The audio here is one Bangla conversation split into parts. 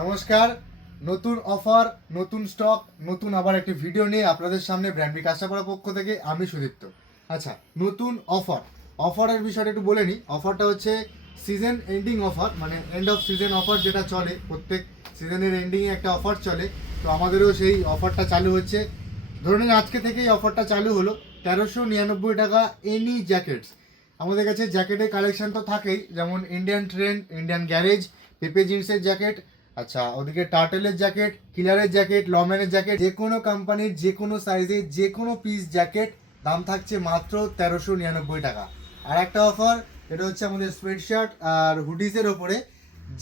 নমস্কার। নতুন অফার, নতুন স্টক, নতুন আবার একটি ভিডিও নিয়ে আপনাদের সামনে ব্র্যান্ড বিকাশ আশাপাড়ার পক্ষ থেকে আমি সুদীপ্ত। আচ্ছা, নতুন অফারের বিষয়টা একটু বলে নিই। অফারটা হচ্ছে সিজন এন্ডিং অফার, মানে এন্ড অফ সিজন অফার, যেটা চলে প্রত্যেক সিজনের এন্ডিংয়ে একটা অফার চলে। তো আমাদেরও সেই অফারটা চালু হচ্ছে। ধরে নিন আজকে থেকেই অফারটা চালু হলো। 1399 টাকা এনি জ্যাকেটস। আমাদের কাছে জ্যাকেটের কালেকশন তো থাকেই, যেমন ইন্ডিয়ান ট্রেন্ড, ইন্ডিয়ান গ্যারেজ, পেপে জিন্সের জ্যাকেট, আচ্ছা ওদিকে টার্টেলের জ্যাকেট, কিলারের জ্যাকেট, লম্যানের জ্যাকেট, যে কোনো কোম্পানির যে কোনো সাইজের যে কোনো পিস জ্যাকেট দাম থাকছে মাত্র 1399 টাকা। আর একটা অফার, এটা হচ্ছে আমাদের সোয়েট শার্ট আর হুডিসের ওপরে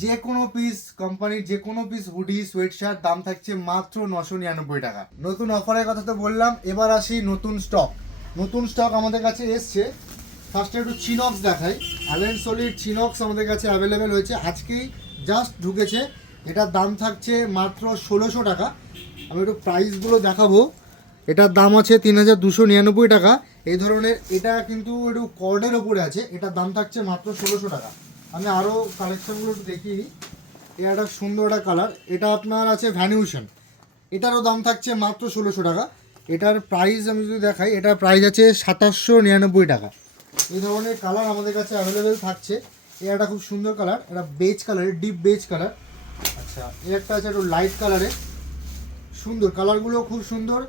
যে কোনো পিস কোম্পানির যে কোনো পিস হুডি সোয়েট শার্ট দাম থাকছে মাত্র 999 টাকা। নতুন অফারের কথা তো বললাম, এবার আসি নতুন স্টক। নতুন স্টক আমাদের কাছে এসছে। ফার্স্টে একটু চিনক্স দেখাই। অ্যালেন সলিড চিনক্স আমাদের কাছে অ্যাভেলেবেল হয়েছে, আজকেই জাস্ট ঢুকেছে। এটার দাম থাকছে মাত্র 1600 টাকা। আমি একটু প্রাইসগুলো দেখাবো। এটার দাম আছে 3299 টাকা। এই ধরনের এটা কিন্তু একটু কর্ডের ওপরে আছে, এটার দাম থাকছে মাত্র 1600 টাকা। আমি আরও কালেকশনগুলো একটু দেখিয়ে দিই। এটা একটা সুন্দর একটা কালার, এটা আপনার আছে ভ্যানিউশন, এটারও দাম থাকছে মাত্র 1600 টাকা। এটার প্রাইস আমি যদি দেখাই, এটার প্রাইস আছে 2799 টাকা। এই ধরনের কালার আমাদের কাছে অ্যাভেলেবেল থাকছে। এটা খুব সুন্দর কালার, এটা বেজ কালারের, ডিপ বেজ কালার। আচ্ছা, এই একটা আছে একটু লাইট কালারে, সুন্দর কালারগুলো খুব সুন্দর।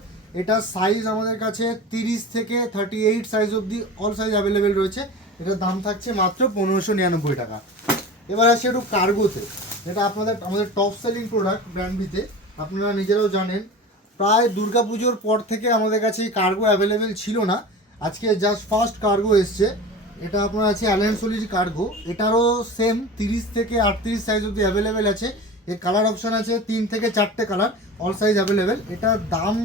এটা সাইজ আমাদের কাছে 30 থেকে 38 সাইজ অবধি অল সাইজ অ্যাভেলেবেল রয়েছে। এটার দাম থাকছে মাত্র 1599 টাকা। এবার আসছে একটু কার্গোতে, এটা আমাদের টপ সেলিং প্রোডাক্ট ব্র্যান্ড বিতে। আপনারা নিজেরাও জানেন, প্রায় দুর্গাপুজোর পর থেকে আমাদের কাছে এই কার্গো অ্যাভেলেবেল ছিল না। আজকে জাস্ট ফার্স্ট কার্গো এসছে। এটা আপনার আছে অ্যালেন সলিড কার্গো, এটারও সেম 30 থেকে 38 সাইজ অবধি অ্যাভেলেবেল আছে। এর কালার অপশান আছে 3 থেকে 4টে কালার, অল সাইজ অ্যাভেলেবেল। এটার দাম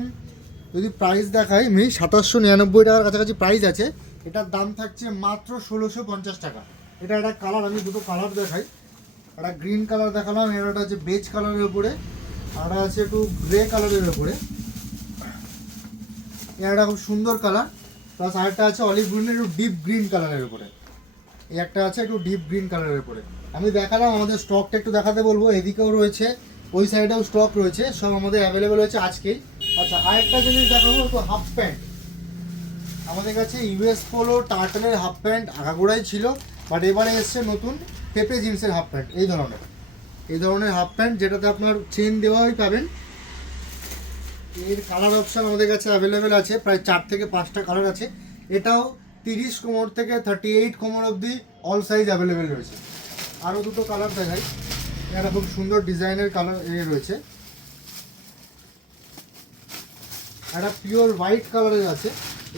যদি প্রাইস দেখাই, 2799 টাকার কাছাকাছি প্রাইস আছে। এটার দাম থাকছে মাত্র 1650 টাকা। এটা একটা কালার, আমি দুটো কালার দেখাই। একটা গ্রিন কালার দেখালাম, এটা হচ্ছে বেজ কালারের উপরে, আর আছে একটু গ্রে কালারের উপরে। এটা খুব সুন্দর কালার। প্লাস আরেকটা আছে অলিভ গ্রিনের একটু ডিপ গ্রিন কালারের উপরে। এই একটা আছে একটু ডিপ গ্রিন কালারের উপরে। আমি দেখালাম, আমাদের স্টকটা একটু দেখাতে বলবো। এদিকেও রয়েছে, ওই সাইডেও স্টক রয়েছে, সব আমাদের অ্যাভেলেবেল হয়েছে আজকেই। আচ্ছা, আরেকটা জিনিস দেখাবো, একটু হাফ প্যান্ট। আমাদের কাছে ইউএস পোলো টার্টলের হাফ প্যান্ট আগাগোড়াই ছিল, বাট এবারে এসছে নতুন পেপে জিন্সের হাফ প্যান্ট। এই ধরনের হাফ প্যান্ট, যেটাতে আপনার চেন দেওয়াই পাবেন। এর কালার অপশান আমাদের কাছে অ্যাভেলেবেল আছে, প্রায় 4 থেকে 5টা কালার আছে। এটাও 30 কোমর থেকে 38 কোমর অবধি অল সাইজ অ্যাভেলেবেল রয়েছে। আরও দুটো কালার দেখাই। এটা খুব সুন্দর ডিজাইনের কালার রয়েছে। একটা পিওর হোয়াইট কালারের আছে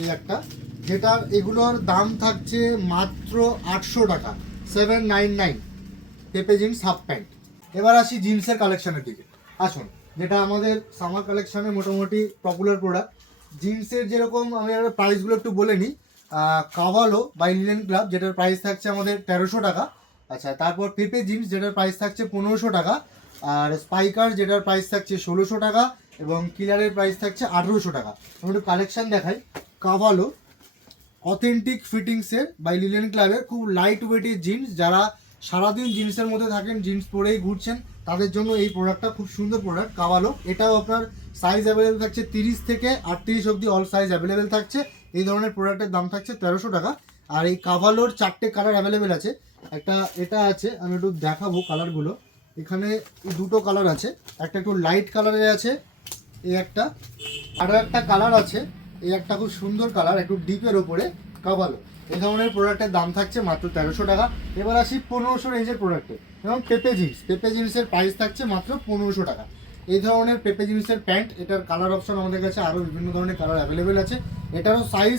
এই একটা, যেটার এগুলোর দাম থাকছে মাত্র 800 টাকা, 799 পেপে জিন্স হাফ প্যান্ট। এবার আসি জিন্সের কালেকশনের দিকে। আসুন, যেটা আমাদের সামার কালেকশনে মোটামুটি পপুলার প্রোডাক্ট। জিন্সের যেরকম আমি প্রাইসগুলো একটু বলে নিই। কাভালো বাই লিনেন ক্লাব, যেটার প্রাইস থাকছে আমাদের 1300 টাকা। আচ্ছা, তারপর পেপে জিন্স, যেটার প্রাইস থাকছে 1500 টাকা। আর স্পাইকার, যেটার প্রাইস থাকছে 1600 টাকা। এবং কিলারের প্রাইস থাকছে 1800 টাকা। আমি একটু কালেকশান দেখাই। কাভালো অথেন্টিক ফিটিংসের বাই লিনেন ক্লাবের খুব লাইট ওয়েটের জিন্স, যারা সারাদিন জিন্সের মধ্যে থাকেন, জিন্স পরেই ঘুরছেন, তাদের জন্য এই প্রোডাক্টটা খুব সুন্দর প্রোডাক্ট কাভালো। এটাও আপনার সাইজ অ্যাভেলেবেল থাকছে 30 থেকে 38 অবধি অল সাইজ অ্যাভেলেবেল থাকছে। এই ধরনের প্রোডাক্টের দাম থাকছে 1300 টাকা। আর এই কাভালোর 4টে কালার অ্যাভেলেবেল আছে। একটা এটা আছে, আমি একটু দেখাবো কালারগুলো। এখানে দুটো কালার আছে, একটা একটু লাইট কালারের আছে, এই একটা, আরও একটা কালার আছে, এই একটা খুব সুন্দর কালার একটু ডিপের ওপরে কাভালো। এই ধরনের প্রোডাক্টের দাম থাকছে মাত্র 1300 টাকা। এবার আসি 1500 রেঞ্জের প্রোডাক্টে। এবং পেপে জিন্সের প্রাইস থাকছে মাত্র 1500 টাকা। এই ধরনের পেপে জিন্সের প্যান্ট, এটার কালার অপশন আমাদের কাছে আরও বিভিন্ন ধরনের কালার অ্যাভেলেবেল আছে। এটারও সাইজ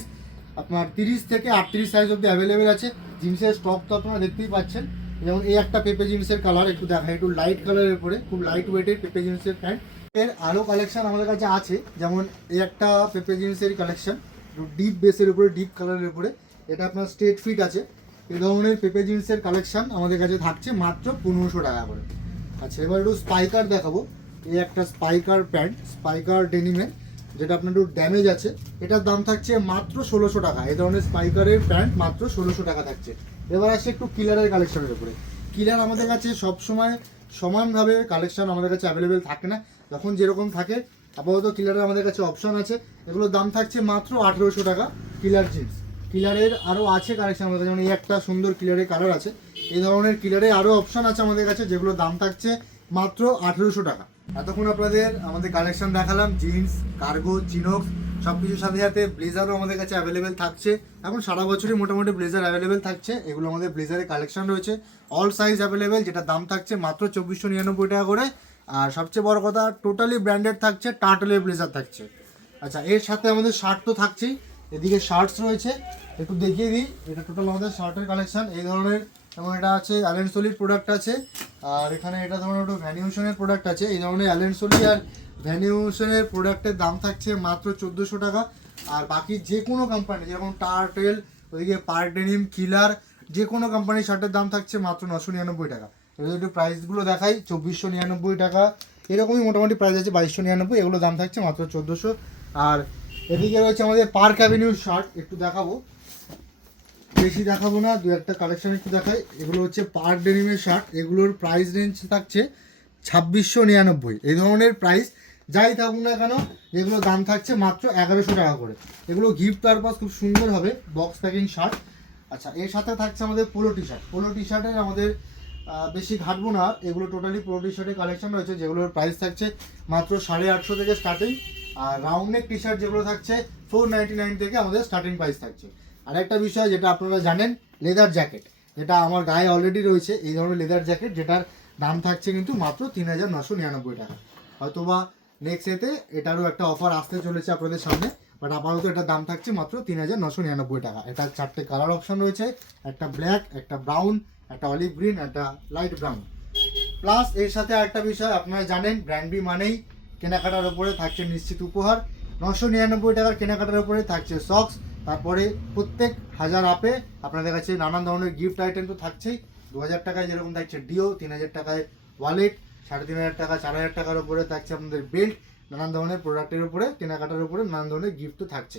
আপনার 30 থেকে 38 সাইজ অবধি অ্যাভেলেবেল আছে। জিন্সের স্টক তো আপনারা দেখতেই পাচ্ছেন। এবং এই একটা পেপে জিন্সের কালার একটু দেখা, একটু লাইট কালারের উপরে, খুব লাইট ওয়েটের পেপে জিন্সের প্যান্ট। এর আরও কালেকশন আমাদের কাছে আছে, যেমন এই একটা পেপে জিন্সের কালেকশন, ডিপ বেসের উপরে, ডিপ কালারের উপরে। এটা আপনার স্ট্রেট ফিট আছে। এই ধরনের পেপে জিন্সের কালেকশন আমাদের কাছে থাকছে মাত্র 1500 টাকা করে। আচ্ছা, এবার একটু স্পাইকার দেখাবো। এই একটা স্পাইকার প্যান্ট, স্পাইকার ডেনিমের, যেটা আপনার একটু ড্যামেজ আছে, এটার দাম থাকছে মাত্র 1600 টাকা। এই ধরনের স্পাইকারের প্যান্ট মাত্র 1600 টাকা থাকছে। এবার আসছে একটু কিলারের কালেকশনের উপরে। কিলার আমাদের কাছে সবসময় সমানভাবে কালেকশন আমাদের কাছে অ্যাভেলেবেল থাকে না, যখন যেরকম থাকে। আপাতত কিলারের আমাদের কাছে অপশন আছে, এগুলোর দাম থাকছে মাত্র 1800 টাকা। কিলার জিন্স, কিলারের আরও আছে কালেকশন আমাদের কাছে, যেমন এই একটা সুন্দর কিলারের কালার আছে। এই ধরনের কিলারে আরও অপশন আছে আমাদের কাছে, যেগুলোর দাম থাকছে মাত্র 1800 টাকা। এতক্ষণ আপনাদের আমাদের কালেকশন দেখালাম, জিন্স, কার্গো, চিনোক্স সব কিছুর সাথে সাথে ব্লেজারও আমাদের কাছে অ্যাভেলেবেল থাকছে। এখন সারা বছরই মোটামুটি ব্লেজার অ্যাভেলেবেল থাকছে। এগুলো আমাদের ব্লেজারের কালেকশন রয়েছে, অল সাইজ অ্যাভেলেবেল, যেটা দাম থাকছে মাত্র 2499 টাকা করে। আর সবচেয়ে বড় কথা, টোটালি ব্র্যান্ডেড থাকছে, টার্টলের ব্লেজার থাকছে। আচ্ছা, এর সাথে আমাদের শার্ট তো থাকছেই, এদিকে শার্টস রয়েছে, একটু দেখিয়ে দিই। এটা টোটাল আমাদের শার্টের কালেকশন এই ধরনের, যেমন এটা আছে অ্যালেন সোলির প্রোডাক্ট আছে, আর এখানে এটা ধরনের একটু ভ্যানিউশনের প্রোডাক্ট আছে। এই ধরনের অ্যালেন সোলি আর ভ্যানিউশনের প্রোডাক্টের দাম থাকছে মাত্র 1400 টাকা। আর বাকি যে কোনো কোম্পানি, যেরকম টার্টেল, ওইদিকে পার্ক ডেনিম, কিলার, যে কোনো কোম্পানির শার্টের দাম থাকছে মাত্র 999 টাকা। এবার একটু প্রাইসগুলো দেখাই, 2499 টাকা, এরকমই মোটামুটি প্রাইস আছে 2299, এগুলো দাম থাকছে মাত্র 1400। আর এদিকে রয়েছে আমাদের পার্ক অ্যাভিনিউর শার্ট, একটু দেখাবো, বেশি দেখাবো না, দু একটা কালেকশন একটু দেখাই। এগুলো হচ্ছে পার্ক ডেনিমের শার্ট, এগুলোর প্রাইস রেঞ্জ থাকছে 2699। এই ধরনের প্রাইস যাই থাকুক না কেন, এগুলো দাম থাকছে মাত্র 1100 টাকা করে। এগুলো গিফট পারপাস খুব সুন্দর হবে, বক্স প্যাকিং শার্ট। আচ্ছা, এর সাথে থাকছে আমাদের polo T shirt. Polo T শার্টের আমাদের বেশি ঘাটবো না, এগুলো টোটালি পোলো টি শার্টের কালেকশন রয়েছে, যেগুলোর প্রাইস থাকছে মাত্র 850 থেকে স্টার্টিং। আর রাউন্ড নেক টি শার্ট যেগুলো থাকছে 499 থেকে আমাদের স্টার্টিং প্রাইস থাকছে। আরেকটা বিষয় যেটা আপনারা জানেন, লেদার জ্যাকেট, যেটা আমার গায়ে অলরেডি রয়েছে, এই ধরনের লেদার জ্যাকেট, যেটার দাম থাকছে কিন্তু মাত্র 3999 টাকা। হয়তোবা নেক্সট এতে এটারও একটা অফার আসতে চলেছে আপনাদের সামনে, বাট আপাতত এটার দাম থাকছে মাত্র 3999 টাকা। এটার 4টে কালার অপশন রয়েছে, একটা ব্ল্যাক, একটা ব্রাউন, একটা অলিভ গ্রিন, একটা লাইট ব্রাউন। প্লাস এর সাথে আরেকটা বিষয়, আপনারা জানেন ব্র্যান্ড বি মানেই কেনাকাটার উপরে থাকছে নিশ্চিত উপহার। 999 টাকার কেনাকাটার উপরে থাকছে সক্স, তারপরে প্রত্যেক 1000 আপে আপনাদের কাছে নানান ধরনের গিফট আইটেম তো থাকছেই। 2000 টাকায় যেরকম থাকছে ডিও, 3000 টাকায় ওয়ালেট, 3500 টাকা, 4000 টাকার উপরে থাকছে আপনাদের বেল্ট, নানান ধরনের প্রোডাক্টের উপরে কেনাকাটার উপরে নানান ধরনের গিফট তো থাকছে।